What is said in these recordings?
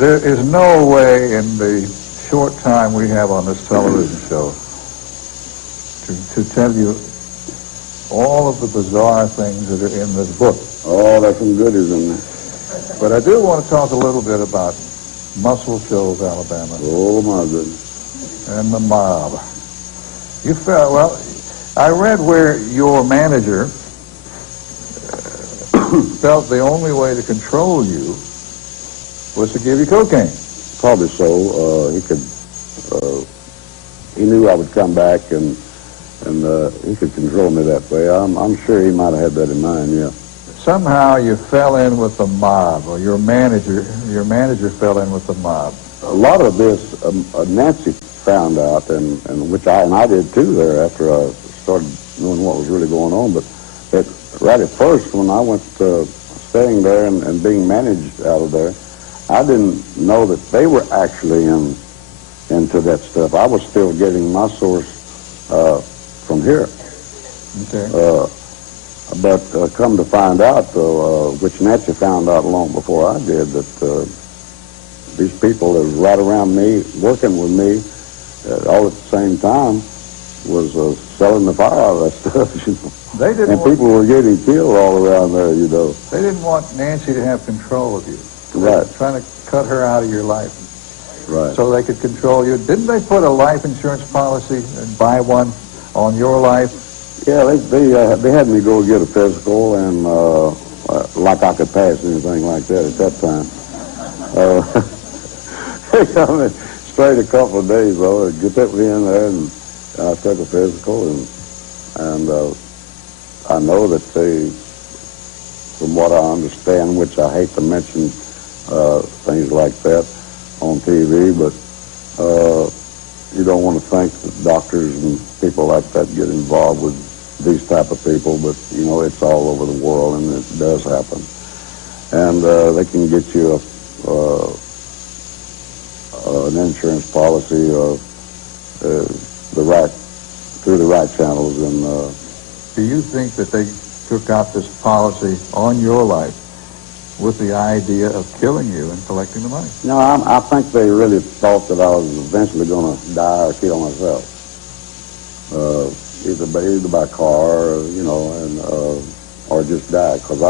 There is no way in the short time we have on this television show to tell you all of the bizarre things that are in this book. Oh, there's some goodies in there. But I do want to talk a little bit about Muscle Shoals, Alabama. Oh, my goodness. And the mob. You felt, well, I read where your manager felt the only way to control you was to give you cocaine. Probably so. He knew I would come back, and he could control me that way. I'm sure he might have had that in mind, yeah. Somehow you fell in with the mob, or your manager fell in with the mob. A lot of this, Nancy found out, and which I did too there after I started knowing what was really going on. But right at first, when I went staying there and being managed out of there, I didn't know that they were actually into that stuff. I was still getting my source from here. Okay. But come to find out, which Nancy found out long before I did, that these people that was right around me, working with me, all at the same time, was selling the fire out of that stuff, you know. They didn't and people were getting killed all around there, you know. They didn't want Nancy to have control of you. They Right. were trying to cut her out of your life. Right. So they could control you. Didn't they put a life insurance policy and buy one on your life? Yeah, they had me go get a physical, and like I could pass anything like that at that time. They got me straight a couple of days, though. They put me in there, and I took a physical, and I know that they, from what I understand, which I hate to mention things like that on TV, but you don't want to think that doctors and people like that get involved with these type of people, but, you know, it's all over the world, and it does happen. And they can get you an insurance policy through the right channels. And do you think that they took out this policy on your life with the idea of killing you and collecting the money? no, I think they really thought that I was eventually going to die or kill myself. Either by car, you know, and or just die, because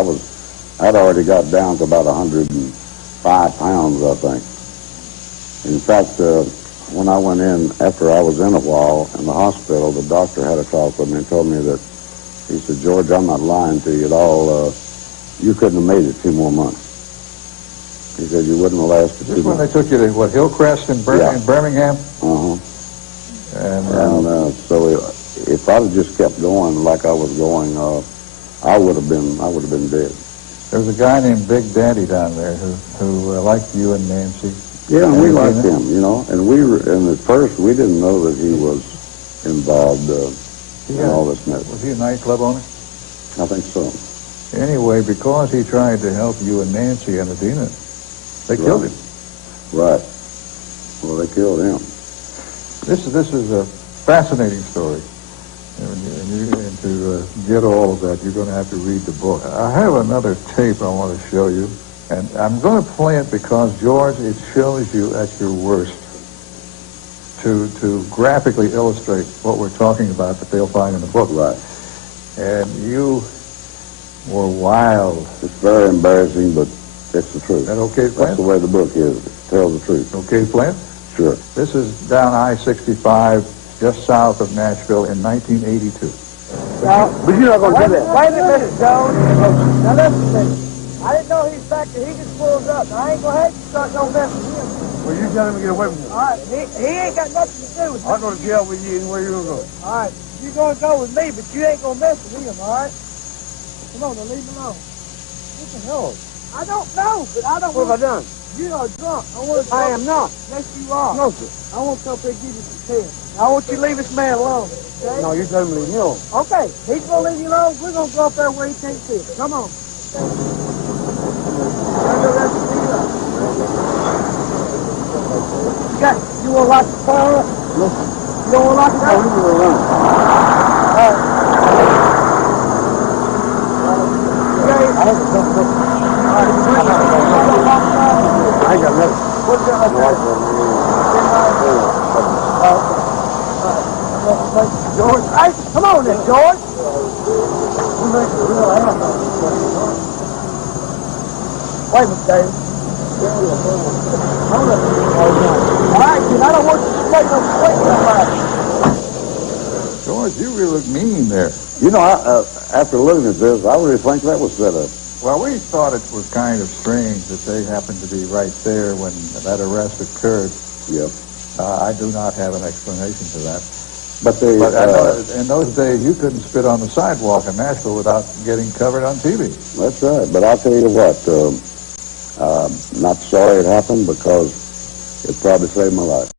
I'd already got down to about 105 pounds, I think. In fact, when I went in, after I was in a while in the hospital, the doctor had a talk with me and told me that, he said, George, I'm not lying to you at all. You couldn't have made it 2 more months. He said, you wouldn't have lasted 2 months. This when they took you to, what, Hillcrest in Birmingham? Uh-huh. And so if I'd have just kept going like I was going, I would have been dead. there was a guy named Big Daddy down there who liked you and Nancy. Yeah, and we liked him, you know. And at first we didn't know that he was involved in all this mess. Was he a nightclub owner? I think so. Anyway, because he tried to help you and Nancy and Adina, they killed him. Right. Well, they killed him. This is a fascinating story. And to get all of that, you're going to have to read the book. I have another tape I want to show you, and I'm going to play it because, George, it shows you at your worst to graphically illustrate what we're talking about that they'll find in the book. Right. And you were wild. It's very embarrassing, but it's the truth. Is that okay, Flint? That's the way the book is. It tells the truth. Okay, Flint? Sure. This is down I-65, just south of Nashville in 1982. Now, But you're not going to do that. wait a minute, Jones. Now listen to me. I didn't know he's back there. He just pulls up. Now, I ain't going to have you start no mess with him. Well, you tell him to get away from you. All right, he ain't got nothing to do with I'll me. go to jail with you, and where you going to go? All right, you're going to go with me, but you ain't going to mess with him, all right? Come on, now leave him alone. What the hell? I don't know, but I don't What have I done? You are drunk. I am not. Yes, you are. No, sir. I want to come up here and give you some tests. I want you to leave this man alone, okay? No, you tell him to leave me alone. Okay, he's going to leave you alone. We're going to go up there where he can't see us. Come on. You want to lock the fire up? Listen. You don't want to lock it up? No, we will run. Okay. I have a tough book. I ain't got nothing. What's that right there? George, hey, come on then, George. You make a real ass of it. Wait a minute, Dave. All right, kid, I don't want you to play no plate somebody. George, you really look mean there. You know, after looking at this, I really think that was set up. Well, we thought it was kind of strange that they happened to be right there when that arrest occurred. Yep. I do not have an explanation for that. But they, But I know in those days, you couldn't spit on the sidewalk in Nashville without getting covered on TV. that's right. But I'll tell you what, not sorry it happened because it probably saved my life.